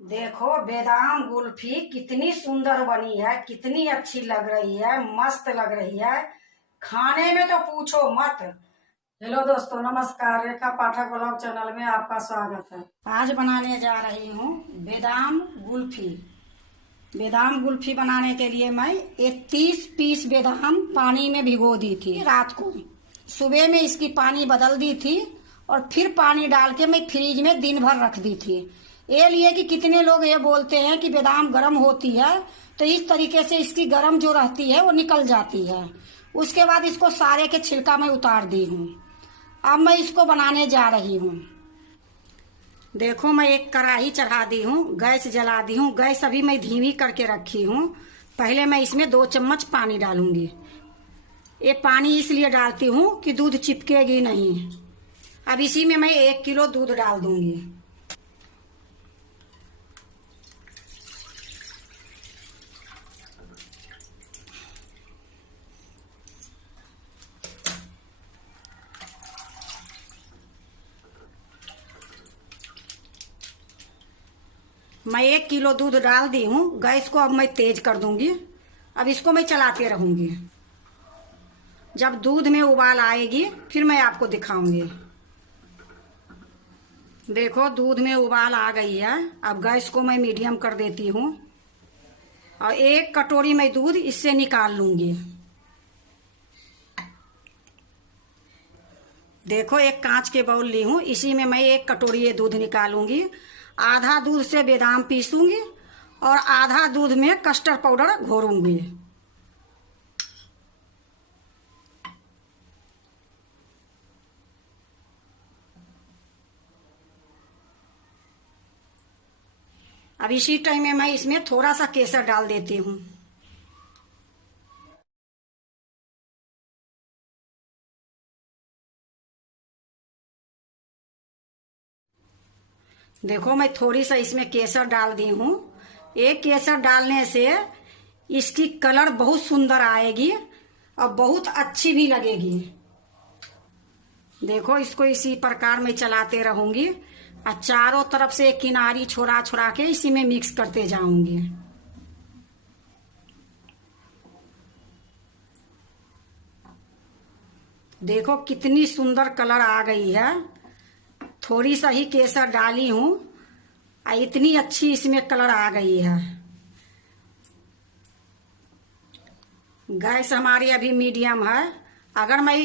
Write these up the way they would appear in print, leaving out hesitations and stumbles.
देखो बेदाम कुल्फी कितनी सुंदर बनी है, कितनी अच्छी लग रही है, मस्त लग रही है। खाने में तो पूछो मत। हेलो दोस्तों, नमस्कार। रेखा पाठक ब्लॉग चैनल में आपका स्वागत है। आज बनाने जा रही हूँ बेदाम कुल्फी। बेदाम कुल्फी बनाने के लिए मैं 30 पीस बेदाम पानी में भिगो दी थी रात को। सुबह में इसकी पानी बदल दी थी और फिर पानी डाल के मैं फ्रिज में दिन भर रख दी थी। ये लिए कि कितने लोग ये बोलते हैं कि बेदाम गर्म होती है, तो इस तरीके से इसकी गर्म जो रहती है वो निकल जाती है। उसके बाद इसको सारे के छिलका में उतार दी हूँ। अब मैं इसको बनाने जा रही हूँ। देखो मैं एक कढ़ाई चढ़ा दी हूँ, गैस जला दी हूँ। गैस अभी मैं धीमी करके रखी हूँ। पहले मैं इसमें 2 चम्मच पानी डालूंगी। ये पानी इसलिए डालती हूँ कि दूध चिपकेगी नहीं। अब इसी में मैं 1 किलो दूध डाल दूंगी। मैं 1 किलो दूध डाल दी हूँ। गैस को अब मैं तेज कर दूंगी। अब इसको मैं चलाते रहूंगी। जब दूध में उबाल आएगी फिर मैं आपको दिखाऊंगी। देखो दूध में उबाल आ गई है। अब गैस को मैं मीडियम कर देती हूँ और 1 कटोरी मैं दूध इससे निकाल लूंगी। देखो एक कांच के बाउल ली हूँ, इसी में मैं 1 कटोरी ये दूध निकालूंगी। आधा दूध से बेदाम पीसूंगी और आधा दूध में कस्टर्ड पाउडर घोरूंगी। अब इसी टाइम में मैं इसमें थोड़ा सा केसर डाल देती हूँ। देखो मैं थोड़ी सा इसमें केसर डाल दी हूँ। एक केसर डालने से इसकी कलर बहुत सुंदर आएगी और बहुत अच्छी भी लगेगी। देखो इसको इसी प्रकार मैं चलाते रहूंगी और चारों तरफ से किनारी छोड़ा छोड़ा के इसी में मिक्स करते जाऊंगी। देखो कितनी सुंदर कलर आ गई है। थोड़ी सा ही केसर डाली हूँ और इतनी अच्छी इसमें कलर आ गई है। गैस हमारी अभी मीडियम है। अगर मैं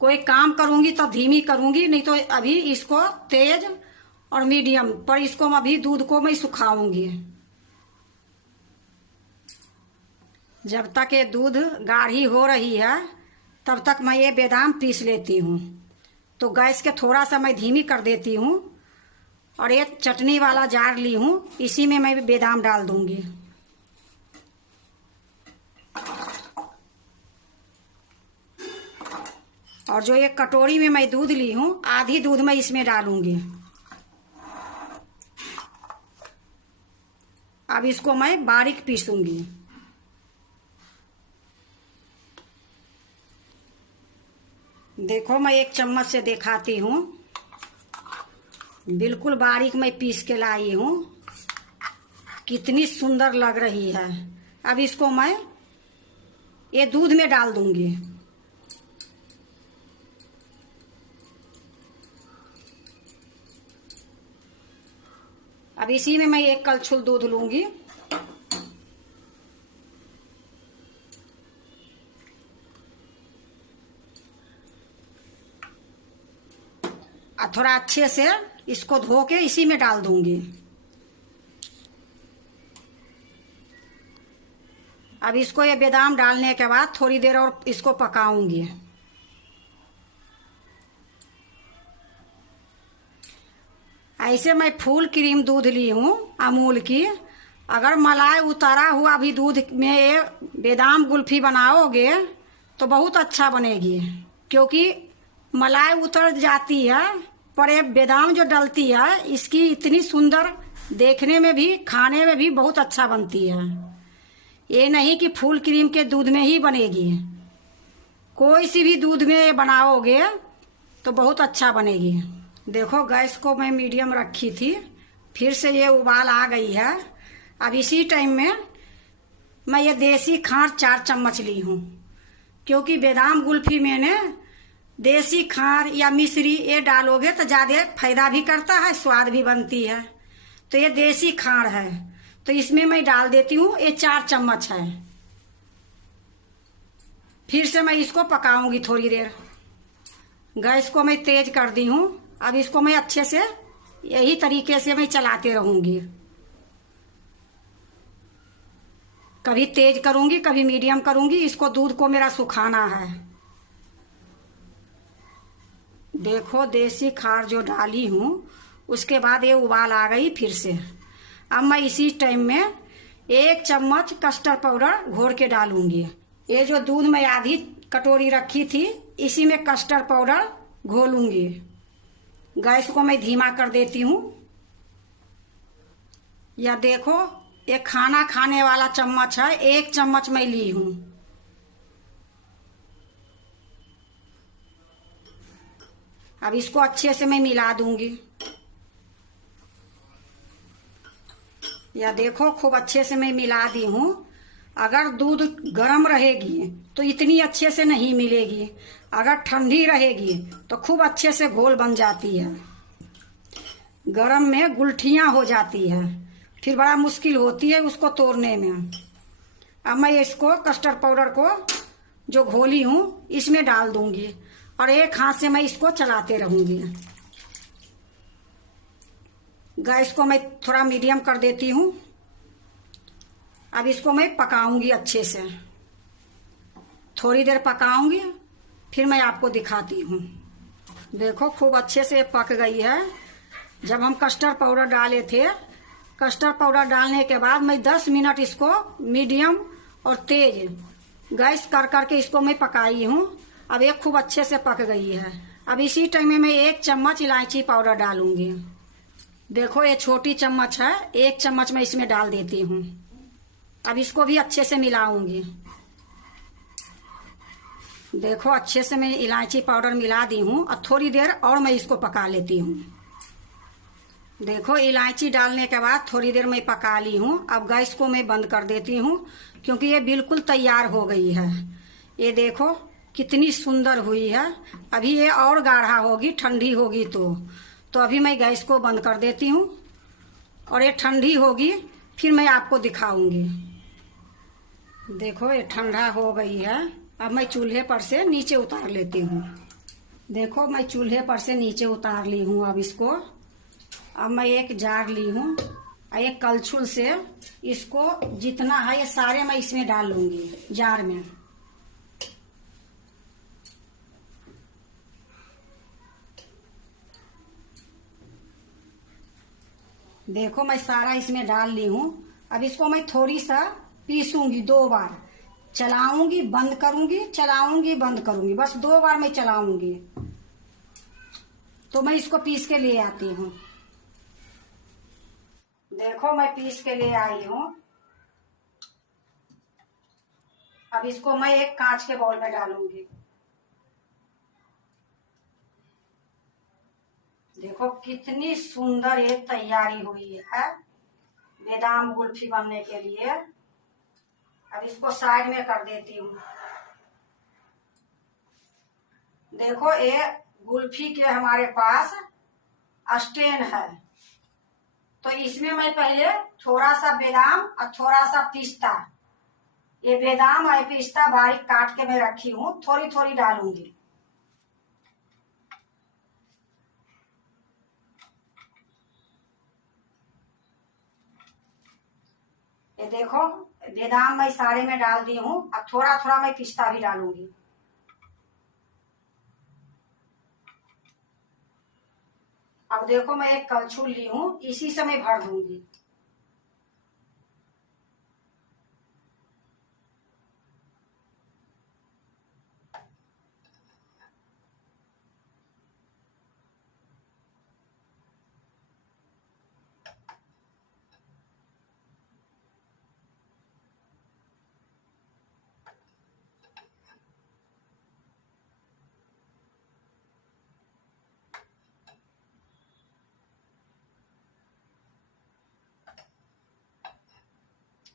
कोई काम करूंगी तो धीमी करूंगी, नहीं तो अभी इसको तेज और मीडियम पर इसको अभी दूध को मैं सुखाऊंगी। जब तक ये दूध गाढ़ी हो रही है तब तक मैं ये बेदाम पीस लेती हूँ। तो गैस के थोड़ा सा मैं धीमी कर देती हूँ और एक चटनी वाला जार ली हूँ, इसी में मैं बेदाम डाल दूंगी। और जो एक कटोरी में मैं दूध ली हूँ, आधी दूध मैं इसमें डालूंगी। अब इसको मैं बारीक पीसूंगी। देखो मैं 1 चम्मच से दिखाती हूँ। बिल्कुल बारीक मैं पीस के लाई हूँ। कितनी सुंदर लग रही है। अब इसको मैं ये दूध में डाल दूंगी। अब इसी में मैं 1 कलछुल दूध लूंगी। और थोड़ा अच्छे से इसको धो के इसी में डाल दूंगी। अब इसको ये बेदाम डालने के बाद थोड़ी देर और इसको पकाऊंगी। ऐसे मैं फुल क्रीम दूध ली हूँ अमूल की। अगर मलाई उतारा हुआ भी दूध में ये बेदाम कुल्फी बनाओगे तो बहुत अच्छा बनेगी, क्योंकि मलाई उतर जाती है पर ये बेदाम जो डलती है इसकी इतनी सुंदर, देखने में भी खाने में भी बहुत अच्छा बनती है। ये नहीं कि फुल क्रीम के दूध में ही बनेगी, कोई सी भी दूध में बनाओगे तो बहुत अच्छा बनेगी। देखो गैस को मैं मीडियम रखी थी, फिर से ये उबाल आ गई है। अब इसी टाइम में मैं ये देसी खांड 4 चम्मच ली हूँ, क्योंकि बादाम गुल्फी मैंने देसी खांड या मिश्री ये डालोगे तो ज़्यादा फायदा भी करता है, स्वाद भी बनती है। तो ये देसी खांड है, तो इसमें मैं डाल देती हूँ, ये 4 चम्मच है। फिर से मैं इसको पकाऊंगी थोड़ी देर। गैस को मैं तेज कर दी हूँ। अब इसको मैं अच्छे से यही तरीके से मैं चलाते रहूंगी, कभी तेज करूंगी कभी मीडियम करूंगी। इसको दूध को मेरा सुखाना है। देखो देसी खार जो डाली हूँ उसके बाद ये उबाल आ गई फिर से। अब मैं इसी टाइम में 1 चम्मच कस्टर्ड पाउडर घोर के डालूंगी। ये जो दूध में आधी कटोरी रखी थी इसी में कस्टर्ड पाउडर घोलूंगी। गैस को मैं धीमा कर देती हूँ। या देखो ये खाना खाने वाला चम्मच है, 1 चम्मच मैं ली हूँ। अब इसको अच्छे से मैं मिला दूंगी। या देखो खूब अच्छे से मैं मिला दी हूँ। अगर दूध गर्म रहेगी तो इतनी अच्छे से नहीं मिलेगी, अगर ठंडी रहेगी तो खूब अच्छे से घोल बन जाती है। गर्म में गुलठियाँ हो जाती है, फिर बड़ा मुश्किल होती है उसको तोड़ने में। अब मैं इसको कस्टर्ड पाउडर को जो घोली हूँ इसमें डाल दूंगी और एक हाथ से मैं इसको चलाते रहूंगी। गैस को मैं थोड़ा मीडियम कर देती हूँ। अब इसको मैं पकाऊंगी अच्छे से, थोड़ी देर पकाऊंगी, फिर मैं आपको दिखाती हूँ। देखो खूब अच्छे से पक गई है। जब हम कस्टर्ड पाउडर डाले थे, कस्टर्ड पाउडर डालने के बाद मैं 10 मिनट इसको मीडियम और तेज गैस कर करके इसको मैं पकाई हूँ। अब ये खूब अच्छे से पक गई है। अब इसी टाइम में मैं 1 चम्मच इलायची पाउडर डालूंगी। देखो ये छोटी चम्मच है, 1 चम्मच मैं इसमें डाल देती हूँ। अब इसको भी अच्छे से मिलाऊंगी। देखो अच्छे से मैं इलायची पाउडर मिला दी हूँ और थोड़ी देर और मैं इसको पका लेती हूँ। देखो इलायची डालने के बाद थोड़ी देर मैं पका ली हूँ। अब गैस को मैं बंद कर देती हूँ, क्योंकि ये बिल्कुल तैयार हो गई है। ये देखो कितनी सुंदर हुई है। अभी ये और गाढ़ा होगी, ठंडी होगी तो अभी मैं गैस को बंद कर देती हूँ और ये ठंडी होगी फिर मैं आपको दिखाऊंगी। देखो ये ठंडा हो गई है। अब मैं चूल्हे पर से नीचे उतार लेती हूँ। देखो मैं चूल्हे पर से नीचे उतार ली हूँ। अब इसको अब मैं एक जार ली हूँ, एक कलछुल से इसको जितना है ये सारे मैं इसमें डाल लूंगी जार में। देखो मैं सारा इसमें डाल ली हूँ। अब इसको मैं थोड़ी सा पीसूंगी, 2 बार चलाऊंगी बंद करूंगी, चलाऊंगी बंद करूंगी, बस 2 बार मैं चलाऊंगी। तो मैं इसको पीस के ले आती हूँ। देखो मैं पीस के ले आई हूँ। अब इसको मैं एक कांच के बाउल में डालूंगी। देखो कितनी सुंदर ये तैयारी हुई है बादाम गुल्फी बनने के लिए। अब इसको साइड में कर देती हूँ। देखो ये गुल्फी के हमारे पास स्टैंड है, तो इसमें मैं पहले थोड़ा सा बादाम और थोड़ा सा पिस्ता, ये बादाम और पिस्ता बारीक काट के मैं रखी हूँ, थोड़ी थोड़ी डालूंगी। ये देखो बादाम मैं सारे में डाल दी हूँ। अब थोड़ा थोड़ा मैं पिस्ता भी डालूंगी। अब देखो मैं एक कलछुल ली हूँ, इसी से मैं भर दूंगी।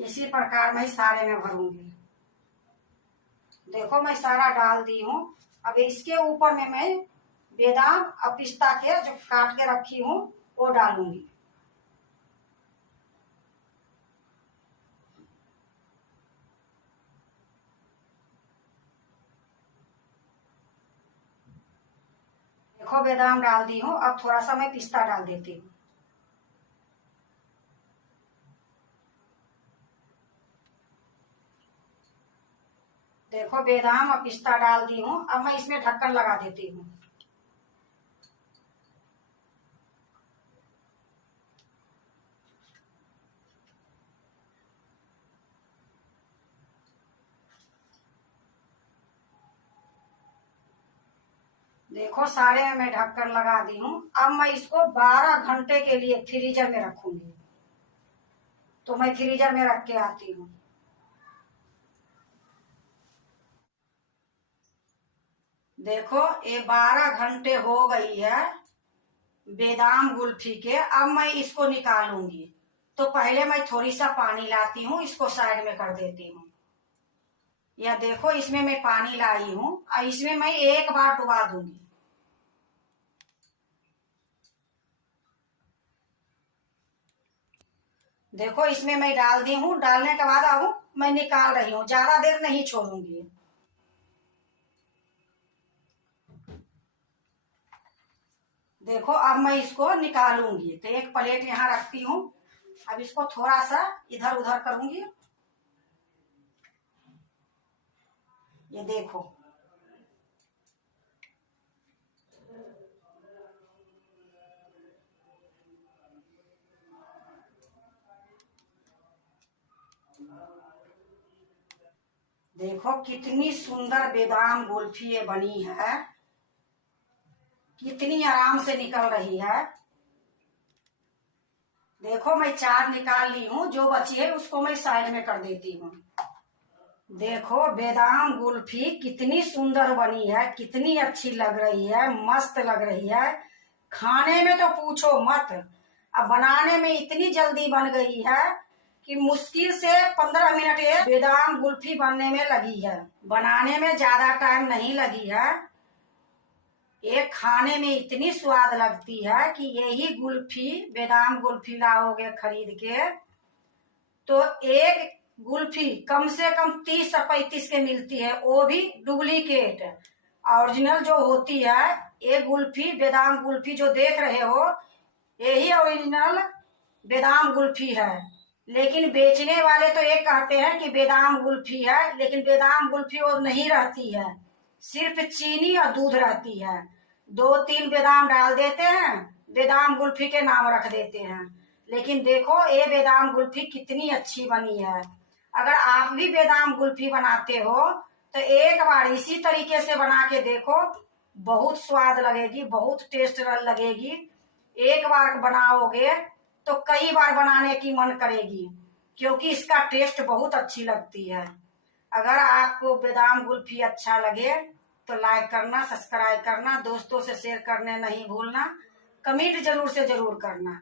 इसी प्रकार मैं सारे में भरूंगी। देखो मैं सारा डाल दी हूँ। अब इसके ऊपर में मैं बादाम और पिस्ता के जो काट के रखी हूँ वो डालूंगी। देखो बादाम डाल दी हूँ। अब थोड़ा सा मैं पिस्ता डाल देती हूँ। देखो बादाम और पिस्ता डाल दी हूँ। अब मैं इसमें ढक्कन लगा देती हूँ। देखो सारे में मैं ढक्कन लगा दी हूँ। अब मैं इसको 12 घंटे के लिए फ्रीजर में रखूंगी। तो मैं फ्रीजर में रख के आती हूँ। देखो ये 12 घंटे हो गई है बादाम गुल्फी के। अब मैं इसको निकालूंगी। तो पहले मैं थोड़ी सा पानी लाती हूँ, इसको साइड में कर देती हूँ। या देखो इसमें मैं पानी लाई हूँ और इसमें मैं एक बार डुबा दूंगी। देखो इसमें मैं डाल दी हूँ। डालने के बाद अब मैं निकाल रही हूँ, ज्यादा देर नहीं छोड़ूंगी। देखो अब मैं इसको निकालूंगी। तो एक प्लेट यहाँ रखती हूँ। अब इसको थोड़ा सा इधर उधर करूंगी। ये देखो देखो कितनी सुंदर बादाम गुल्फी ये बनी है। कितनी आराम से निकल रही है। देखो मैं 4 निकाल ली हूँ। जो बची है उसको मैं साइड में कर देती हूँ। देखो बादाम गुल्फी कितनी सुंदर बनी है, कितनी अच्छी लग रही है, मस्त लग रही है। खाने में तो पूछो मत। अब बनाने में इतनी जल्दी बन गई है कि मुश्किल से 15 मिनट ये बादाम गुल्फी बनने में लगी है। बनाने में ज्यादा टाइम नहीं लगी है। ये खाने में इतनी स्वाद लगती है कि यही गुल्फी बादाम गुल्फी लाओगे खरीद के तो एक गुल्फी कम से कम 30 से 35 के मिलती है, वो भी डुप्लीकेट। ओरिजिनल जो होती है ये गुल्फी बादाम गुल्फी जो देख रहे हो यही ओरिजिनल बादाम गुल्फी है। लेकिन बेचने वाले तो ये कहते हैं कि बादाम गुल्फी है, लेकिन बादाम गुल्फी वो नहीं रहती है। सिर्फ चीनी और दूध रहती है। 2-3 बादाम डाल देते हैं, बादाम गुल्फी के नाम रख देते हैं। लेकिन देखो ये बादाम गुल्फी कितनी अच्छी बनी है। अगर आप भी बादाम गुल्फी बनाते हो तो एक बार इसी तरीके से बना के देखो, बहुत स्वाद लगेगी, बहुत टेस्ट लगेगी। एक बार बनाओगे तो कई बार बनाने की मन करेगी, क्योंकि इसका टेस्ट बहुत अच्छी लगती है। अगर आपको बादाम गुल्फी अच्छा लगे तो लाइक करना, सब्सक्राइब करना, दोस्तों से शेयर करने नहीं भूलना, कमेंट जरूर से जरूर करना।